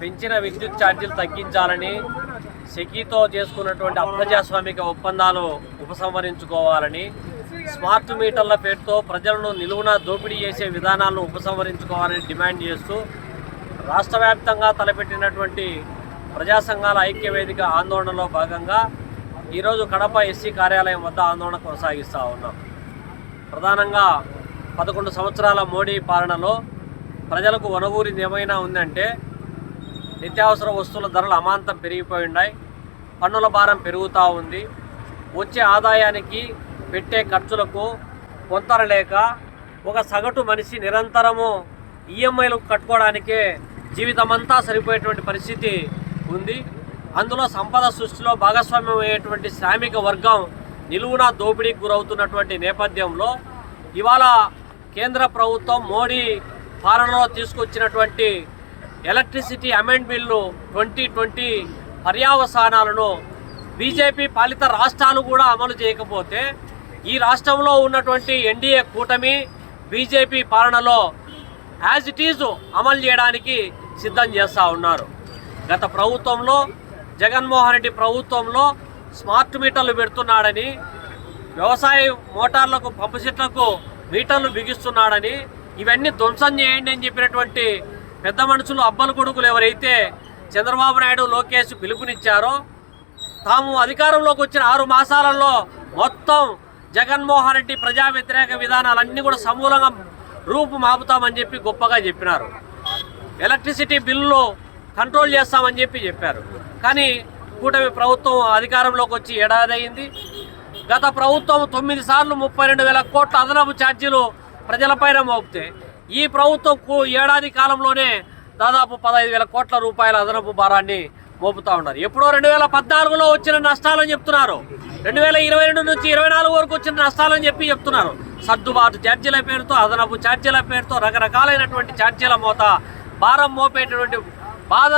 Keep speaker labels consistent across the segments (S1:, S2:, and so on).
S1: పెంచిన విద్యుత్ ఛార్జీలు తగ్గించాలని సెకీతో చేసుకున్నటువంటి అప్రజాస్వామిక ఒప్పందాలు ఉపసంహరించుకోవాలని స్మార్ట్ మీటర్ల పేరుతో ప్రజలను నిలువున దోపిడీ చేసే విధానాలను ఉపసంహరించుకోవాలని డిమాండ్ చేస్తూ రాష్ట్ర వ్యాప్తంగా తలపెట్టినటువంటి ప్రజా సంఘాల ఐక్య వేదిక ఆందోళనలో భాగంగా ఈరోజు కడప ఎస్సీ కార్యాలయం వద్ద ఆందోళన కొనసాగిస్తూ ఉన్నాం. ప్రధానంగా పదకొండు సంవత్సరాల మోడీ పాలనలో ప్రజలకు వనవూరింది ఏమైనా ఉందంటే నిత్యావసర వస్తువుల ధరలు అమాంతం పెరిగిపోయి ఉన్నాయి. పన్నుల భారం పెరుగుతూ ఉంది. వచ్చే ఆదాయానికి పెట్టే ఖర్చులకు పొంతన లేక ఒక సగటు మనిషి నిరంతరము ఈఎంఐలు కట్టుకోవడానికే జీవితమంతా సరిపోయేటువంటి పరిస్థితి ఉంది. అందులో సంపద సృష్టిలో భాగస్వామ్యం అయ్యేటువంటి శ్రామిక వర్గం నిలువున దోపిడీకి గురవుతున్నటువంటి నేపథ్యంలో ఇవాళ కేంద్ర ప్రభుత్వం మోడీ పాలనలో తీసుకొచ్చినటువంటి electricity amend bill twenty twenty పర్యావసానాలను BJP పాలిత రాష్ట్రాలు కూడా అమలు చేయకపోతే ఈ రాష్ట్రంలో ఉన్నటువంటి ఎన్డీఏ కూటమి బీజేపీ పాలనలో యాజ్ ఇట్ ఈజ్ అమలు చేయడానికి సిద్ధం చేస్తూ ఉన్నారు. గత ప్రభుత్వంలో జగన్మోహన్ రెడ్డి ప్రభుత్వంలో స్మార్ట్ మీటర్లు పెడుతున్నాడని వ్యవసాయ మోటార్లకు పంపు సెట్లకు మీటర్లు బిగిస్తున్నాడని ఇవన్నీ ధ్వంసం చేయండి అని చెప్పినటువంటి పెద్ద మనుషులు అబ్బలు కొడుకులు ఎవరైతే చంద్రబాబు నాయుడు లోకేష్ పిలుపునిచ్చారో తాము అధికారంలోకి వచ్చిన ఆరు మాసాలలో మొత్తం జగన్మోహన్ రెడ్డి ప్రజా వ్యతిరేక విధానాలన్నీ కూడా సమూలంగా రూపు మాపుతామని చెప్పి గొప్పగా చెప్పినారు. ఎలక్ట్రిసిటీ బిల్లు కంట్రోల్ చేస్తామని చెప్పి చెప్పారు. కానీ కూటమి ప్రభుత్వం అధికారంలోకి వచ్చి ఏడాది అయింది గత ప్రభుత్వం తొమ్మిది సార్లు ముప్పై రెండు వేల కోట్ల అదనపు ఛార్జీలు ప్రజలపైన మోపితే ఈ ప్రభుత్వం ఏడాది కాలంలోనే దాదాపు పదహైదు వేల కోట్ల రూపాయల అదనపు భారాన్ని మోపుతా ఉన్నారు. ఎప్పుడో రెండు వేల పద్నాలుగులో వచ్చిన నష్టాలని చెప్తున్నారు. రెండు వేల ఇరవై రెండు నుంచి ఇరవై నాలుగు వరకు వచ్చిన నష్టాలని చెప్పి చెప్తున్నారు. సర్దుబాటు ఛార్జీల పేరుతో అదనపు ఛార్జీల పేరుతో రకరకాలైనటువంటి ఛార్జీల మోత భారం మోపేటటువంటి బాధ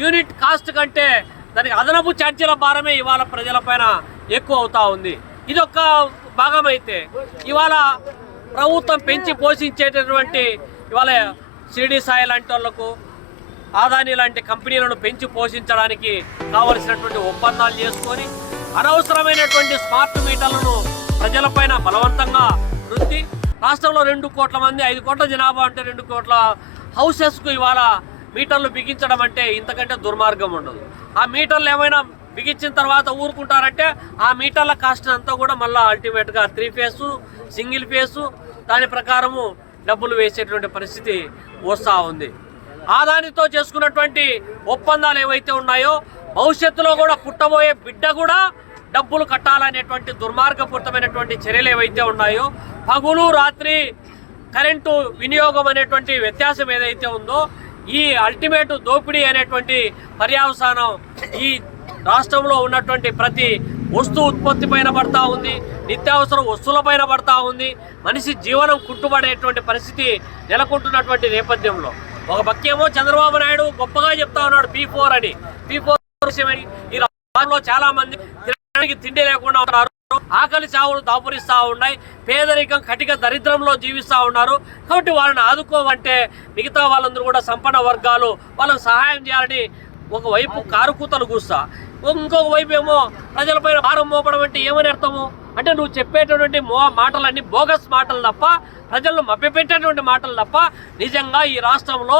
S1: యూనిట్ కాస్ట్ కంటే దానికి అదనపు ఛార్జీల భారమే ఇవాళ ప్రజలపైన ఎక్కువ అవుతా ఉంది. ఇదొక భాగమైతే భాగం అయితే ఇవాళ ప్రభుత్వం పెంచి పోషించేటటువంటి ఇవాళ షిరిడి సాయి లాంటి వాళ్ళకు ఆదాని లాంటి కంపెనీలను పెంచి పోషించడానికి కావలసినటువంటి ఒప్పందాలు చేసుకొని అనవసరమైనటువంటి స్మార్ట్ మీటర్లను ప్రజలపైన బలవంతంగా వృద్ధి రాష్ట్రంలో రెండు కోట్ల మంది ఐదు కోట్ల జనాభా అంటే రెండు కోట్ల హౌసెస్కు ఇవాళ మీటర్లు బిగించడం అంటే ఇంతకంటే దుర్మార్గం ఉండదు. ఆ మీటర్లు ఏమైనా బిగించిన తర్వాత ఊరుకుంటారంటే ఆ మీటర్ల కాస్ట్ అంతా కూడా మళ్ళీ అల్టిమేట్గా త్రీ ఫేసు సింగిల్ ఫేసు దాని ప్రకారము డబ్బులు వేసేటువంటి పరిస్థితి వస్తూ ఉంది. ఆదానితో చేసుకున్నటువంటి ఒప్పందాలు ఏవైతే ఉన్నాయో భవిష్యత్తులో కూడా పుట్టబోయే బిడ్డ కూడా డబ్బులు కట్టాలనేటువంటి దుర్మార్గపూరితమైనటువంటి చర్యలు ఏవైతే ఉన్నాయో పగులు రాత్రి కరెంటు వినియోగం అనేటువంటి వ్యత్యాసం ఏదైతే ఉందో ఈ అల్టిమేట్ దోపిడీ అనేటువంటి పర్యావసానం ఈ రాష్ట్రంలో ఉన్నటువంటి ప్రతి వస్తు ఉత్పత్తి పైన పడతా ఉంది నిత్యావసర వస్తువుల పైన పడతా ఉంది మనిషి జీవనం కుట్టుబడేటువంటి పరిస్థితి నెలకొంటున్నటువంటి నేపథ్యంలో. ఒక పక్కేమో చంద్రబాబు నాయుడు గొప్పగా చెప్తా ఉన్నాడు పీ ఫోర్ అని. పీ ఫోర్ ఈ రాష్ట్రంలో చాలా మంది తినడానికి తిండి లేకుండా ఉన్నారు ఆకలి చావులు దాపురిస్తూ ఉన్నాయి పేదరికం కటిక దరిద్రంలో జీవిస్తూ ఉన్నారు. కాబట్టి వాళ్ళని ఆదుకోవంటే మిగతా వాళ్ళందరూ కూడా సంపన్న వర్గాలు వాళ్ళకు సహాయం చేయాలని ఒకవైపు కారుకూతలు కూస్తా ఇంకొక వైపు ఏమో ప్రజలపైన భారం మోపడం అంటే ఏమని అర్థము? అంటే నువ్వు చెప్పేటటువంటి మో మాటలన్నీ బోగస్ మాటలు తప్ప ప్రజలను మభ్యపెట్టేటువంటి మాటలు తప్ప నిజంగా ఈ రాష్ట్రంలో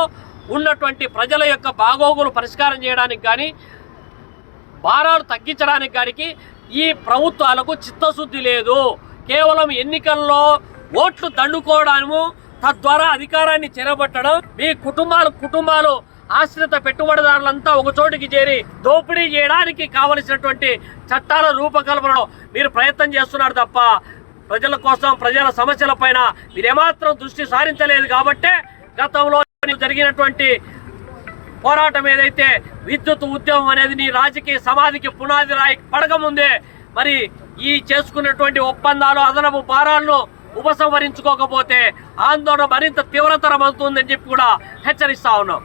S1: ఉన్నటువంటి ప్రజల యొక్క బాగోగులు పరిష్కారం చేయడానికి కానీ భారాలు తగ్గించడానికి కానీ ఈ ప్రభుత్వాలకు చిత్తశుద్ధి లేదు. కేవలం ఎన్నికల్లో ఓట్లు దండుకోవడము తద్వారా అధికారాన్ని చేరబట్టడం మీ కుటుంబాలు కుటుంబాలు ఆశ్రిత పెట్టుబడిదారులంతా ఒక చోటికి చేరి దోపిడీ చేయడానికి కావలసినటువంటి చట్టాల రూపకల్పనలో మీరు ప్రయత్నం చేస్తున్నారు తప్ప ప్రజల కోసం ప్రజల సమస్యల పైన మీరు ఏమాత్రం దృష్టి సారించలేదు కాబట్టే గతంలో జరిగినటువంటి పోరాటం ఏదైతే విద్యుత్ ఉద్యమం అనేది నీ రాజకీయ సమాధికి పునాది రాయి పడకముందే మరి ఈ చేసుకున్నటువంటి ఒప్పందాలు అదనపు భారాలను ఉపసంహరించుకోకపోతే ఆందోళన మరింత తీవ్రతరం అవుతుందని చెప్పి కూడా హెచ్చరిస్తా ఉన్నాం.